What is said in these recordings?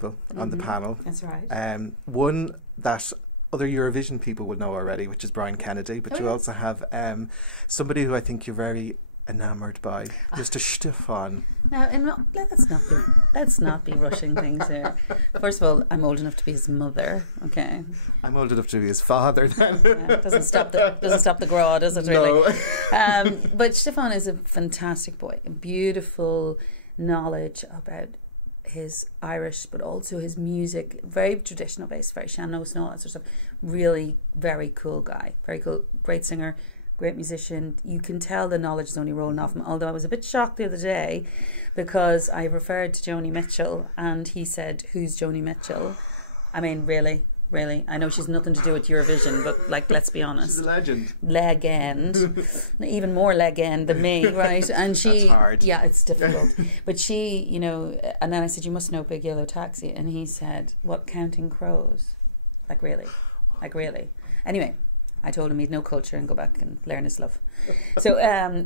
people on the panel. That's right. One that other Eurovision people will know already, which is Brian Kennedy, but you also have somebody who I think you're very enamoured by, Mr. Stefan. Now, let's not be rushing things here. First of all, I'm old enough to be his mother. Okay, I'm old enough to be his father. Then doesn't stop the graw, does it? Really? No. But Stefan is a fantastic boy. A beautiful knowledge about his Irish, but also his music. Very traditional based, very sean-nós and all that sort of stuff. Really, very cool guy. Very cool, great singer. Great musician. You can tell the knowledge is only rolling off him. Although I was a bit shocked the other day because I referred to Joni Mitchell and he said, "Who's Joni Mitchell?" I mean, really? I know she's nothing to do with Eurovision, but like, let's be honest. She's a legend. Legend. Even more legend than me, right? And she... That's hard. Yeah, it's difficult. But she, you know... And then I said, "You must know Big Yellow Taxi." And he said, "What, Counting Crows?" Like, really? Anyway... I told him he'd no culture and go back and learn his love. So,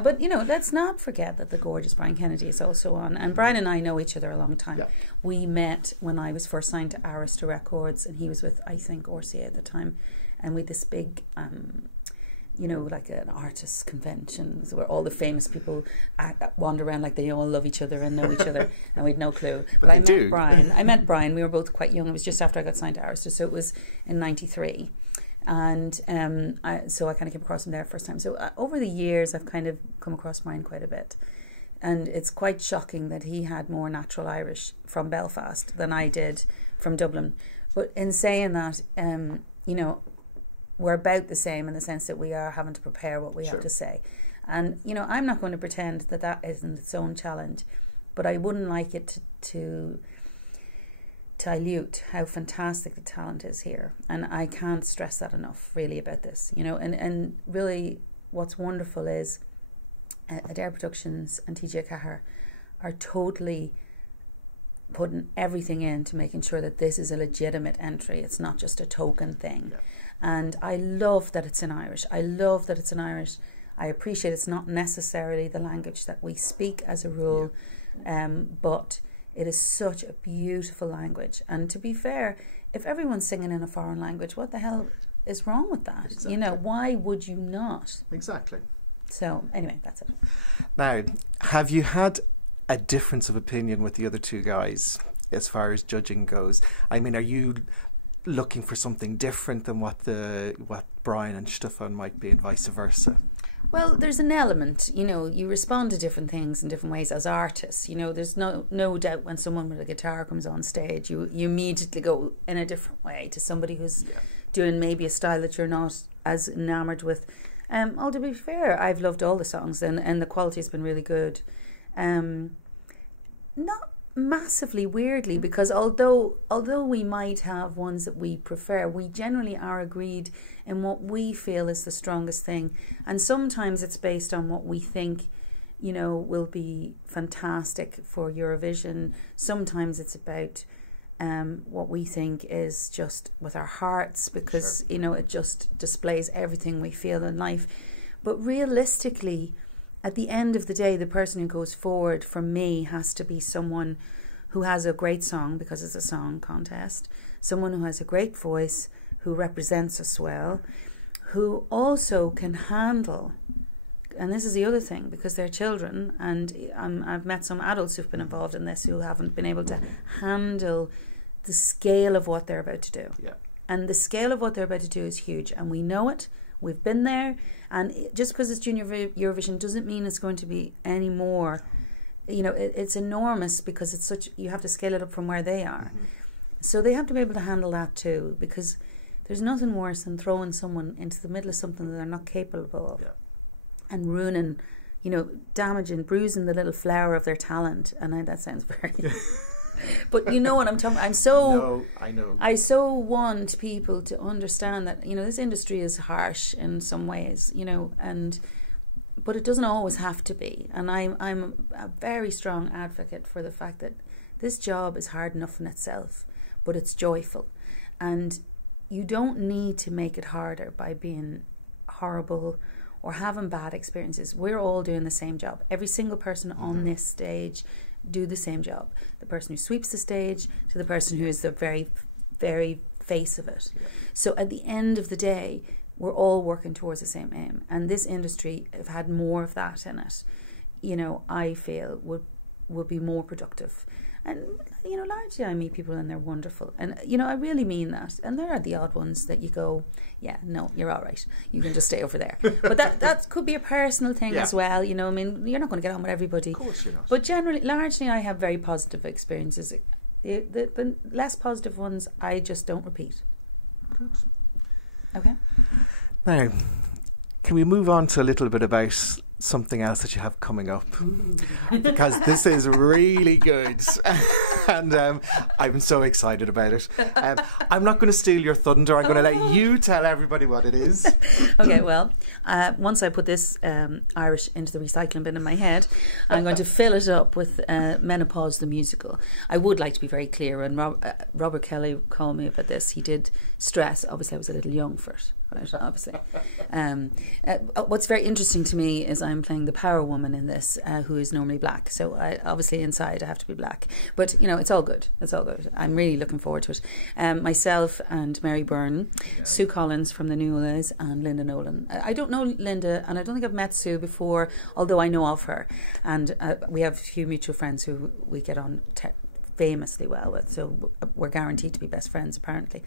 but, you know, let's not forget that the gorgeous Brian Kennedy is also on. And Brian and I know each other a long time. Yeah. We met when I was first signed to Arista Records and he was with, I think, RCA at the time. And we had this big, you know, like an artists' convention where all the famous people wander around like they all love each other and know each other. And we had no clue. But I met Brian. We were both quite young. It was just after I got signed to Arista. So it was in 93. And so I kind of came across him there first time. So over the years, I've kind of come across Brian quite a bit. And it's quite shocking that he had more natural Irish from Belfast than I did from Dublin. But in saying that, you know, we're about the same in the sense that we are having to prepare what we have to say. And, you know, I'm not going to pretend that that isn't its own challenge. But I wouldn't like it to dilute how fantastic the talent is here, and I can't stress that enough really about this, you know. And really what's wonderful is Adair Productions and TJ Cahir are totally putting everything into making sure that this is a legitimate entry. It's not just a token thing. And I love that it's in Irish. I appreciate it's not necessarily the language that we speak as a rule, but it is such a beautiful language. And to be fair, if everyone's singing in a foreign language, what the hell is wrong with that? Exactly. You know, why would you not? Exactly. So, anyway, that's it. Now, have you had a difference of opinion with the other two guys as far as judging goes? I mean, are you looking for something different than what Brian and Stefan might be and vice versa? Well, there's an element, you know, you respond to different things in different ways as artists. You know, there's no doubt when someone with a guitar comes on stage, you immediately go in a different way to somebody who's doing maybe a style that you're not as enamoured with. Although to be fair, I've loved all the songs and the quality has been really good. Not massively weirdly, because although we might have ones that we prefer, we generally are agreed in what we feel is the strongest thing, and sometimes it's based on what we think, you know, will be fantastic for Eurovision. Sometimes it's about what we think is just with our hearts, because you know, it just displays everything we feel in life. But realistically, at the end of the day, the person who goes forward for me has to be someone who has a great song, because it's a song contest, someone who has a great voice, who represents us well, who also can handle, and this is the other thing, because they're children, and I've met some adults who've been involved in this who haven't been able to handle the scale of what they're about to do. Yeah. And the scale of what they're about to do is huge, and we know it. We've been there, and just because it's Junior Eurovision doesn't mean it's going to be any more. You know, it's enormous, because it's such, you have to scale it up from where they are. Mm-hmm. So they have to be able to handle that too, because there's nothing worse than throwing someone into the middle of something that they're not capable of, and ruining, you know, damaging, bruising the little flower of their talent. And that sounds very... But you know what I'm talking about. I know. I so want people to understand that, you know, this industry is harsh in some ways, you know, but it doesn't always have to be. And I'm a very strong advocate for the fact that this job is hard enough in itself, but it's joyful. And you don't need to make it harder by being horrible or having bad experiences. We're all doing the same job. Every single person on this stage do the same job. The person who sweeps the stage to the person who is the very, very face of it. Yeah. So at the end of the day, we're all working towards the same aim. And this industry, if had more of that in it, I feel would be more productive. And, largely I meet people and they're wonderful. And, I really mean that. And there are the odd ones that you go, yeah, no, you're all right. You can just stay over there. But that could be a personal thing as well. You're not going to get on with everybody. Of course you're not. But largely I have very positive experiences. The less positive ones, I just don't repeat. Good. Okay. Now, can we move on to a little bit about something else that you have coming up? Because this is really good. And I'm so excited about it. I'm not going to steal your thunder. I'm going to let you tell everybody what it is. Okay, well, once I put this Irish into the recycling bin in my head, I'm going to fill it up with Menopause the Musical. I would like to be very clear, and Robert Kelly called me about this. He did stress, obviously I was a little young for it. Right, obviously. What's very interesting to me is I'm playing the power woman in this, who is normally black. So obviously inside I have to be black. But, it's all good. It's all good. I'm really looking forward to it. Myself and Mary Byrne, Sue Collins from the Newells, and Linda Nolan. I don't know Linda, and I don't think I've met Sue before, although I know of her. And we have a few mutual friends who we get on famously well with, so we're guaranteed to be best friends apparently.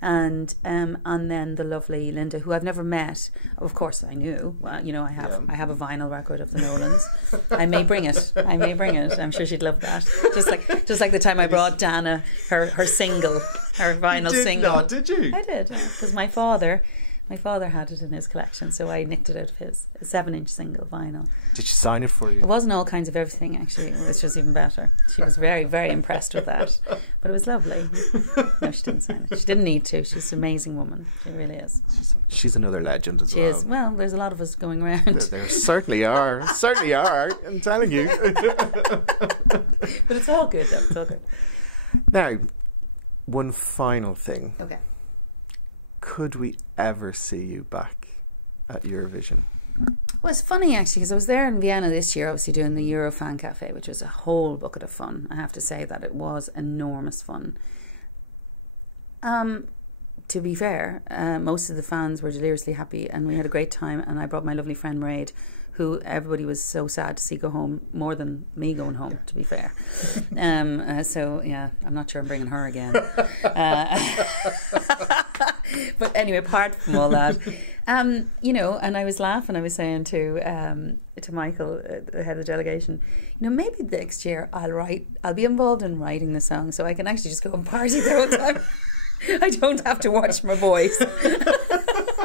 And then the lovely Linda, who I've never met. Of course I knew. Well, I have a vinyl record of the Nolans. I may bring it. I'm sure she'd love that. Just like the time I brought Dana her single, her vinyl single. Not, did you? I did, because my father had it in his collection, so I nicked it out of his 7-inch single vinyl. Did she sign it for you? It wasn't all kinds of everything, actually, which was even better. She was very, very impressed with that. But it was lovely. No, she didn't sign it. She didn't need to. She's an amazing woman. She really is. She's another legend as well. She is. Well, there's a lot of us going around. There certainly are. Certainly are. I'm telling you. But it's all good, though. It's all good. Now, one final thing. Okay. Could we ever see you back at Eurovision? Well, it's funny actually, because I was there in Vienna this year, obviously doing the Euro Fan Cafe, which was a whole bucket of fun. I have to say that it was enormous fun. To be fair, most of the fans were deliriously happy, and we had a great time. And I brought my lovely friend Mairead, who everybody was so sad to see go home, more than me going home, to be fair. So yeah, I'm not sure I'm bringing her again. But anyway, apart from all that, and I was laughing. I was saying to Michael, the head of the delegation, maybe next year I'll be involved in writing the song, so I can actually just go and party the whole time. I don't have to watch my voice.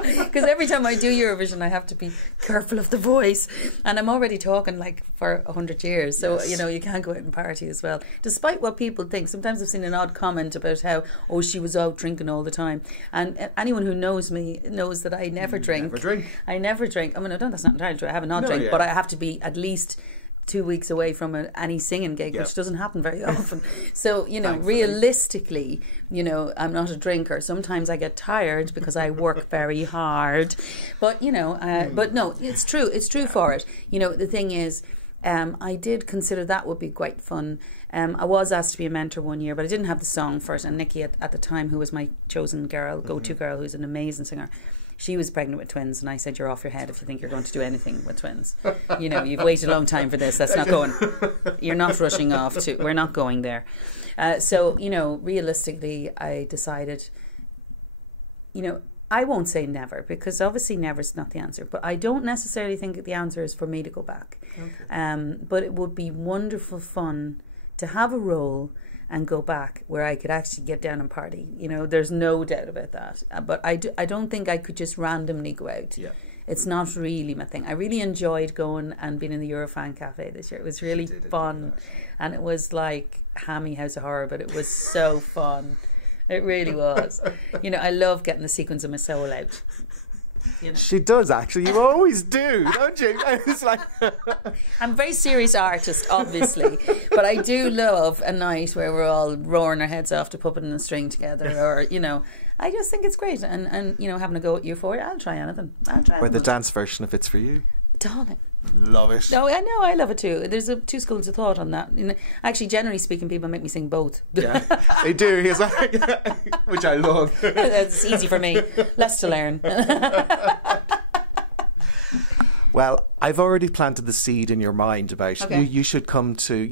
Because every time I do Eurovision, I have to be careful of the voice. And I'm already talking like for 100 years. So, Yes. you can't go out and party as well. Despite what people think. Sometimes I've seen an odd comment about how, she was out drinking all the time. And anyone who knows me knows that I never drink. Never drink. I never drink. I mean, that's not entirely true. I have an odd No, drink, yeah. but I have to be at least 2 weeks away from any singing gig, Yep. which doesn't happen very often. So, Thankfully. realistically, I'm not a drinker. Sometimes I get tired because I work very hard. But, but no, it's true. It's true for it. The thing is, I did consider that would be quite fun. I was asked to be a mentor one year, but I didn't have the song for it. And Nikki at the time, who was my chosen girl, go-to girl, who's an amazing singer, she was pregnant with twins, and I said, you're off your head if you think you're going to do anything with twins. You've waited a long time for this. That's not going. You're not rushing off to. We're not going there. So, realistically, I decided, I won't say never, because obviously never is not the answer. But I don't necessarily think the answer is for me to go back. Okay. But it would be wonderful fun to have a role and go back where I could actually get down and party. There's no doubt about that. But I don't think I could just randomly go out. Yeah. It's not really my thing. I really enjoyed going and being in the Eurofan Cafe this year. It was really fun. And it was like Hammy House of Horror, but it was so fun. It really was. I love getting the sequence of my soul out. She does, actually. You always do, don't you? It's like I'm a very serious artist, obviously, but I do love a night where we're all roaring our heads off to Puppet and a String together, or I just think it's great, and having a go at Euphoria, I'll try anything. Or the dance version if it's for you. Darling, Love it. No, I know, I love it too. There's two schools of thought on that. You know, actually, generally speaking, people make me sing both. Yeah, they do. He's like, which I love. It's easy for me. Less to learn. Well, I've already planted the seed in your mind about Okay. you should come to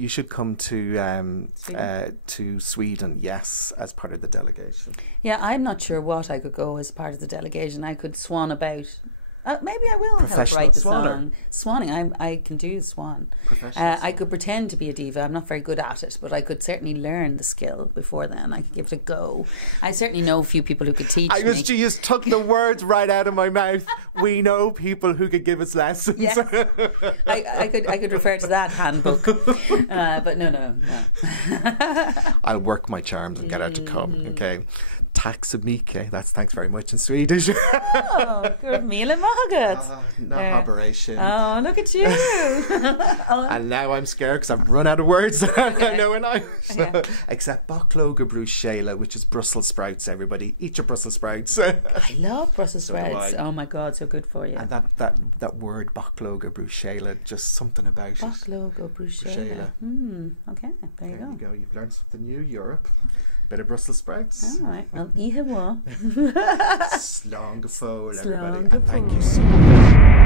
Sweden, yes, as part of the delegation. Yeah, I'm not sure what I could go as part of the delegation. I could swan about. Maybe I will help Professional write the swanner. song. Swanning, I can do swan. Professional I could pretend to be a diva. I'm not very good at it, but I could certainly learn the skill before then. I could give it a go. I certainly know a few people who could teach me. You just took the words right out of my mouth. We know people who could give us lessons. Yes. I could refer to that handbook. But no. I'll work my charms and get her to come. Okay. Tack så mycket. That's thanks very much in Swedish. Oh, good meal and maggot. No operation. Oh, look at you. And now I'm scared because I've run out of words. I know in Irish. Yeah. Except backlog brúshéile, which is Brussels sprouts, everybody. Eat your Brussels sprouts. I love Brussels So do sprouts. I. Oh my God, so good for you. And that word backlog brúshéile, just something about it. Backlog or bruschetta. Bruschetta. Okay, there you There go. you go. You've learned something new, Europe. Bit of Brussels sprouts. All right. Well, ihe wa. Slán go fóill, everybody. Slán go And thank fóill. you so much.